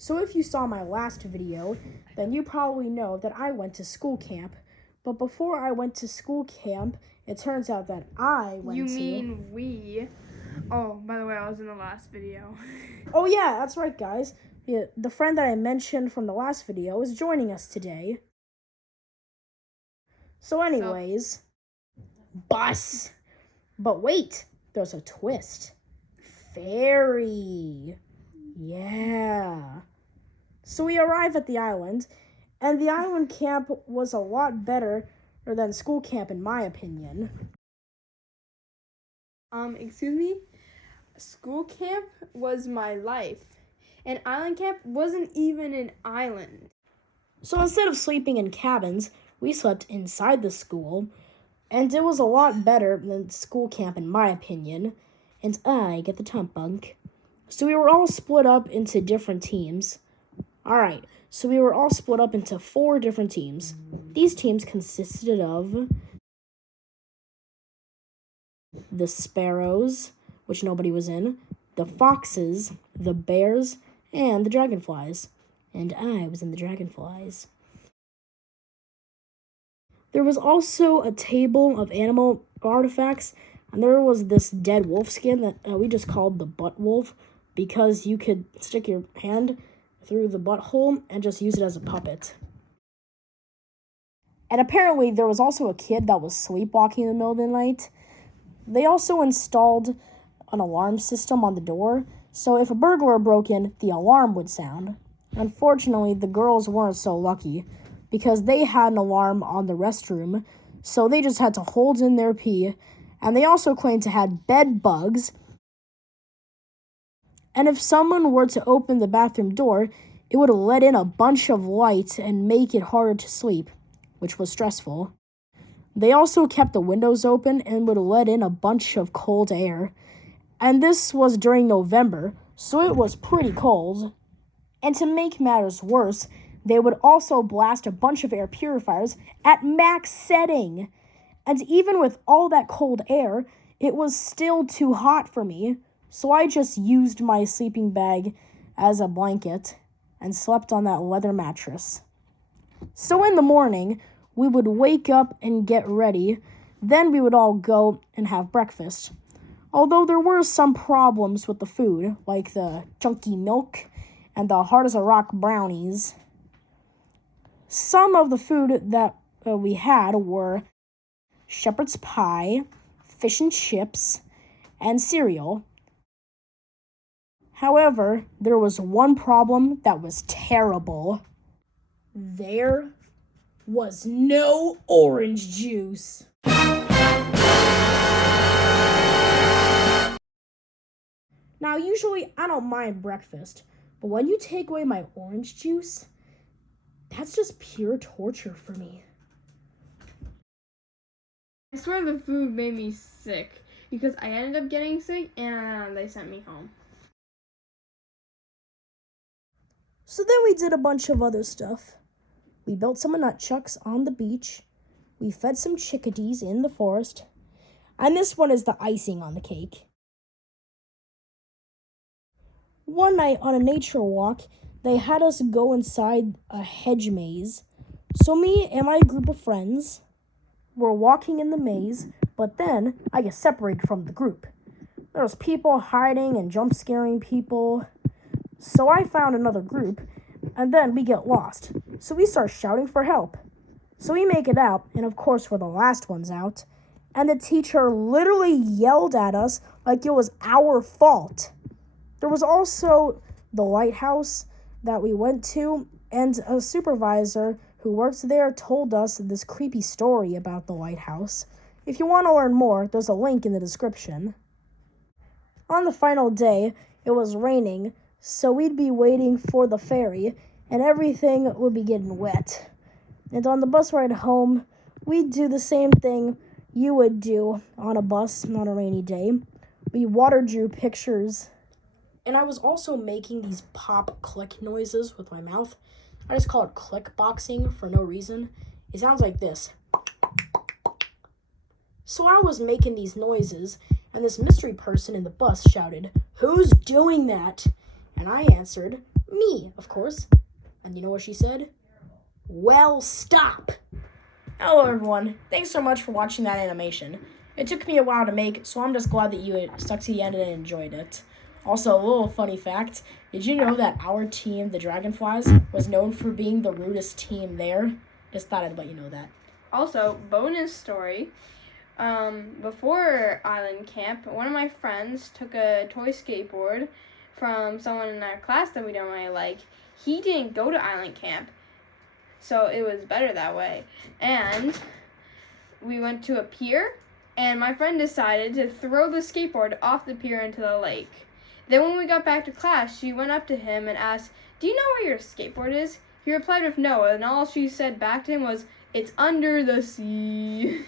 So if you saw my last video, then you probably know that I went to school camp. But before I went to school camp, it turns out that I went You to... mean we? Oh, by the way, I was in the last video. Oh yeah, that's right, guys. The friend that I mentioned from the last video is joining us today. So anyways, bus. But wait, there's a twist. Ferry. Yeah. So we arrive at the island, and the island camp was a lot better than school camp in my opinion. Excuse me? School camp was my life. And island camp wasn't even an island. So instead of sleeping in cabins, we slept inside the school, and it was a lot better than school camp in my opinion, and I get the top bunk. So we were all split up into different teams. Alright, so we were all split up into 4 different teams. These teams consisted of the Sparrows, which nobody was in, the Foxes, the Bears, and the Dragonflies. And I was in the Dragonflies. There was also a table of animal artifacts, and there was this dead wolf skin that we just called the butt wolf because you could stick your hand through the butthole and just use it as a puppet. And apparently there was also a kid that was sleepwalking in the middle of the night. They also installed an alarm system on the door, so if a burglar broke in, the alarm would sound. Unfortunately, the girls weren't so lucky, because they had an alarm on the restroom, so they just had to hold in their pee, and they also claimed to have bed bugs. And if someone were to open the bathroom door, it would let in a bunch of light and make it harder to sleep, which was stressful. They also kept the windows open and would let in a bunch of cold air. And this was during November, so it was pretty cold. And to make matters worse, they would also blast a bunch of air purifiers at max setting. And even with all that cold air, it was still too hot for me, so I just used my sleeping bag as a blanket and slept on that leather mattress. So in the morning, we would wake up and get ready, then we would all go and have breakfast. Although there were some problems with the food, like the chunky milk and the hard as a rock brownies. Some of the food that we had were shepherd's pie, fish and chips, and cereal. However, there was one problem that was terrible. There was no orange juice. Now, usually I don't mind breakfast, but when you take away my orange juice, that's just pure torture for me. I swear the food made me sick because I ended up getting sick and they sent me home. So then we did a bunch of other stuff. We built some nunchucks on the beach. We fed some chickadees in the forest. And this one is the icing on the cake. One night on a nature walk, they had us go inside a hedge maze. So me and my group of friends were walking in the maze, but then I get separated from the group. There was people hiding and jump scaring people. So I found another group, and then we get lost. So we start shouting for help. So we make it out, and of course we're the last ones out. And the teacher literally yelled at us like it was our fault. There was also the lighthouse that we went to, and a supervisor who works there told us this creepy story about the lighthouse. If you want to learn more, there's a link in the description. On the final day, it was raining, so we'd be waiting for the ferry, and everything would be getting wet. And on the bus ride home, we'd do the same thing you would do on a bus on a rainy day. We water drew pictures. And I was also making these pop click noises with my mouth. I just call it click boxing for no reason. It sounds like this. So I was making these noises, and this mystery person in the bus shouted, "Who's doing that?" And I answered, Me, of course. And you know what she said? Well, stop! Hello, everyone. Thanks so much for watching that animation. It took me a while to make, so I'm just glad that you stuck to the end and enjoyed it. Also, a little funny fact. Did you know that our team, the Dragonflies, was known for being the rudest team there? Just thought I'd let you know that. Also, bonus story. Before Island Camp, one of my friends took a toy skateboard from someone in our class that we don't really like. He didn't go to Island Camp, so it was better that way. And we went to a pier, and my friend decided to throw the skateboard off the pier into the lake. Then when we got back to class, she went up to him and asked, "Do you know where your skateboard is?" He replied with no, and all she said back to him was, "It's under the sea."